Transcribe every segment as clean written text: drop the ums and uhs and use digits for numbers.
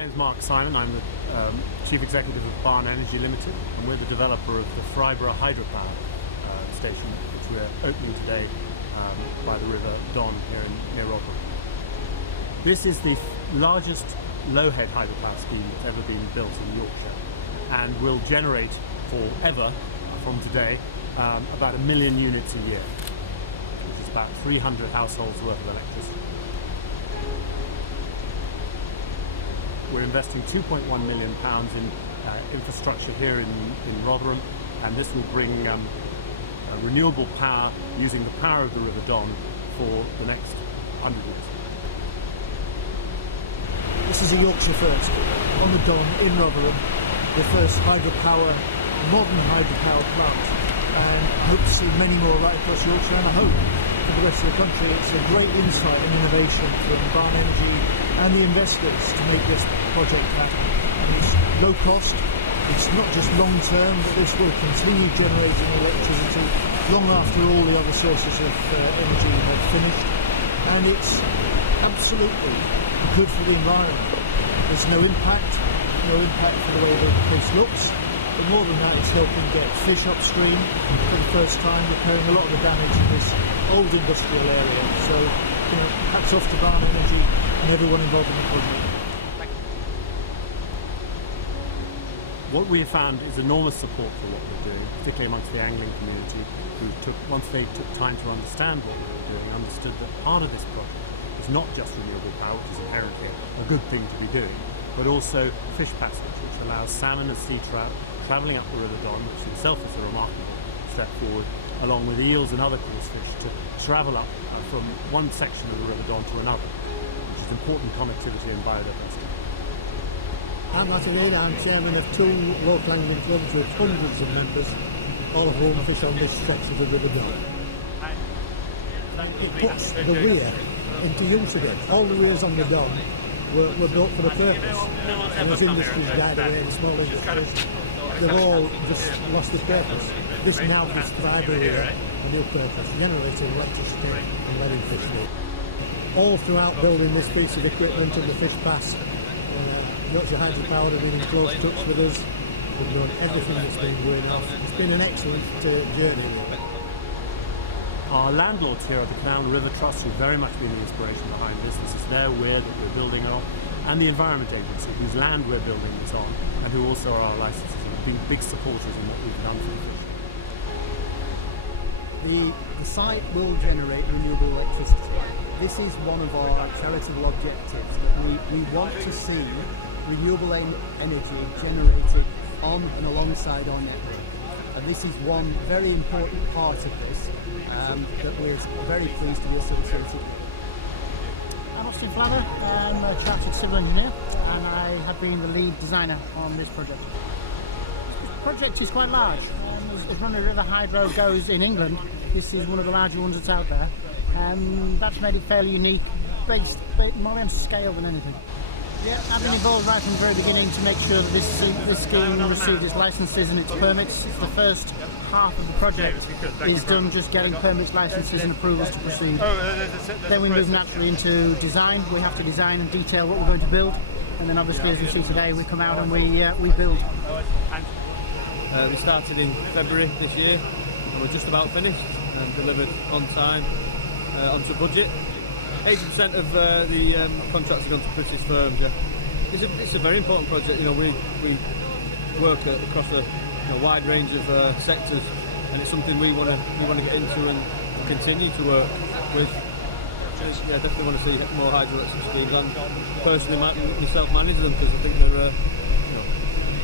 name is Mark Simon. I'm the Chief Executive of Barn Energy Limited, and we're the developer of the Thrybergh hydropower station, which we're opening today by the River Don here near Rotherham. This is the largest low-head hydropower scheme that's ever been built in Yorkshire, and will generate forever from today about 1 million units a year, which is about 300 households worth of electricity. We're investing £2.1 million in infrastructure here in Rotherham, and this will bring renewable power using the power of the River Don for the next 100 years. This is a Yorkshire first, on the Don in Rotherham, the first modern hydropower plant, and I hope to see many more right across Yorkshire, and I hope for the rest of the country. It's a great insight and innovation from Barn Energy and the investors to make this project happen. And it's low cost, it's not just long term, but this will continue generating electricity long after all the other sources of energy have finished, and it's absolutely good for the environment. There's no impact for the way the place looks, but more than that, it's helping get fish upstream for the first time, repairing a lot of the damage in this old industrial area. So, hats off to Barn Energy and everyone involved in the project. What we have found is enormous support for what we're doing, particularly amongst the angling community, who once they took time to understand what we were doing, understood that part of this project is not just renewable power, which is inherently a good thing to be doing, but also fish passage, which allows salmon and sea trout travelling up the River Don, which itself is a remarkable step forward, along with eels and other coarse fish, to travel up from one section of the River Don to another, which is important connectivity and biodiversity. I'm Martin Reid, I'm chairman of two local angling clubs with hundreds of members, all of whom fish on this section of the River Don. It puts the weir into use again. All the weirs on the Don were built for the purpose. And as industries died away, the small industries, they've all just lost their purpose. This now gives Thrybergh weir a new purpose, generating electricity and letting fish live. All throughout building this piece of equipment and the fish pass, Yorkshire Hydropower have been in close touch with us. We've known everything that's been going on. It's been an excellent journey. Our landlords here are the Canal and River Trust, who've very much been the inspiration behind this. This is their weir that we're building on, and the Environment Agency, whose land we're building this on, and who also are our licensees and have been big supporters in what we've done for the fish. The site will generate renewable electricity. This is one of our charitable objectives. We want to see renewable energy generated on and alongside our network. And this is one very important part of this that we're very pleased to be associated with. I'm Thrybergh. I'm a chartered civil engineer, and I have been the lead designer on this project. This project is quite large. As Running River Hydro goes in England, this is one of the larger ones that's out there. That's made it fairly unique, based more on scale than anything. Yeah, I've been involved right from the very beginning to make sure that this scheme received its licences and its permits. It's the first half of the project is done just getting permits, licences and approvals to proceed. Then we move naturally into design. We have to design and detail what we're going to build, and then obviously, as you see today, we come out and we build. We started in February this year, and we're just about finished and delivered on time, onto budget. 80% of the contracts are gone to British firms. Yeah. It's a very important project. We work across a wide range of sectors, and it's something we want to get into and continue to work with. Yeah, definitely want to see more hydroelectric schemes, and personally myself manage them because I think they're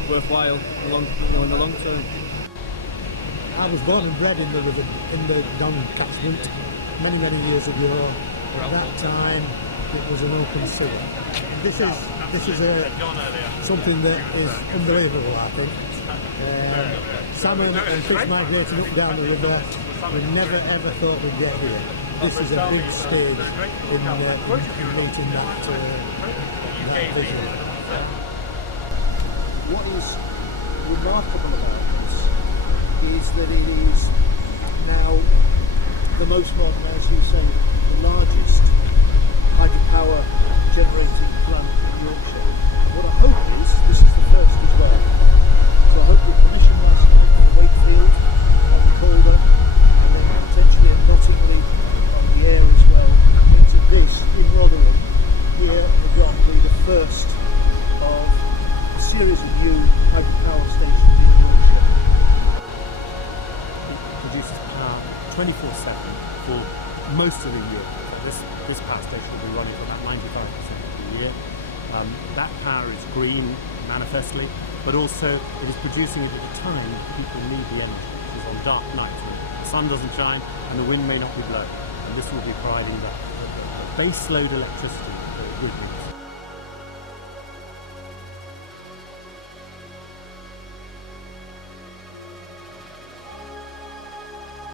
worthwhile in the long term. I was born and bred in the Don catchment many years ago. At that time, it was an open sewer. This is something that is unbelievable, I think. Salmon and fish migrating up down the river, we never ever thought we'd get here. This is a big stage in meeting that vision. What is remarkable about this is that it is now the most modern, as you say, the largest hydropower generating plant in Yorkshire. What I hope is this is the first as well. So I hope we commission last night in Wakefield on the Calder, and then potentially at Nottingley on the Air as well, means that this in Rotherham here at the Don will be the first of a series of new hydropower stations in Yorkshire. It produces power 24/7 for most of the year. This power station will be running for about 95% of the year. That power is green manifestly, but also it is producing it at a time people need the energy, which is on dark nights when the sun doesn't shine and the wind may not be blowing. And this will be providing the base load electricity that it would need.